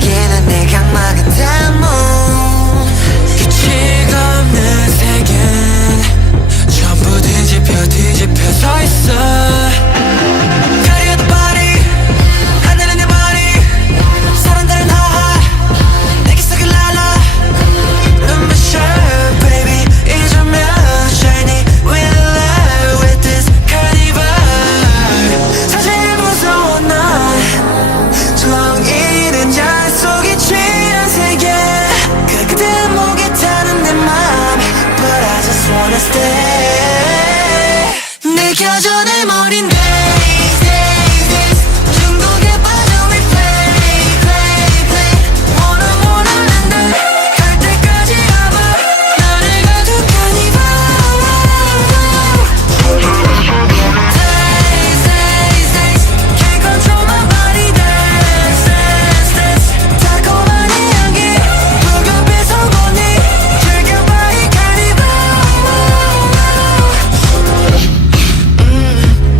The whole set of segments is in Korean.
반짝이는 내 각막은 대문 규칙 없는 세계는 전부 뒤집혀 서있어 가려도 body 하늘은 내 머리 사람들은 하하 내게 썩을 날라 눈부셔 baby 잊으면 shiny with love with this carnival 사실 무서워 난 정의는 잘 속에 취한 세계 그때 목에 타는 내 맘 But I just wanna stay 느껴져 내 머린 days days days 중독에 빠져 we play play play 원하는데 갈 때까지 아마 나를 가둔 carnival days days days can't control my body dance dance dance 달콤한 이 향기 무겁게 성공이 즐겨봐 이 carnival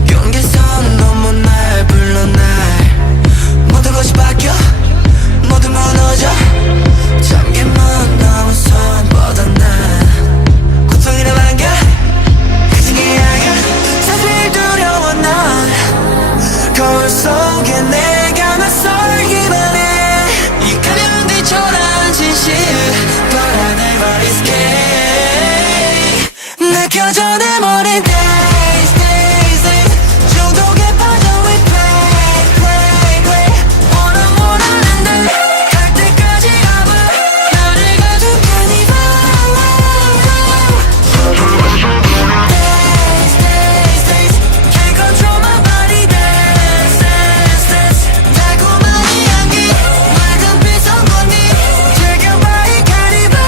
경계선 넘어 날 불러 날 모든 것이 바뀌어 모두 무너져 잠긴 문 넘은 손보다 난 고통이나 반겨 그중 이야기야 사실 두려워 난 거울 속에 내가 낯설기만 해이 가벼운 듯 초라한 진실 But I never escape 느껴져 내 머리 days days days 중독에 빠져 we play play play 원하는데 갈 때까지 아마 나를 가둔 carnival days days days can't control my body dance dance dance 달콤한 이 향기 맑은 빛 성공이 즐겨봐 이 carnival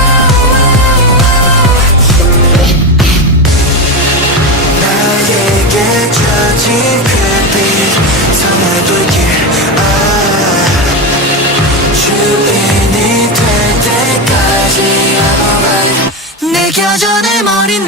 나에게 젖은 그빛 성화돌길 주인이 될 때까지 I'm alright 느껴져 내 머린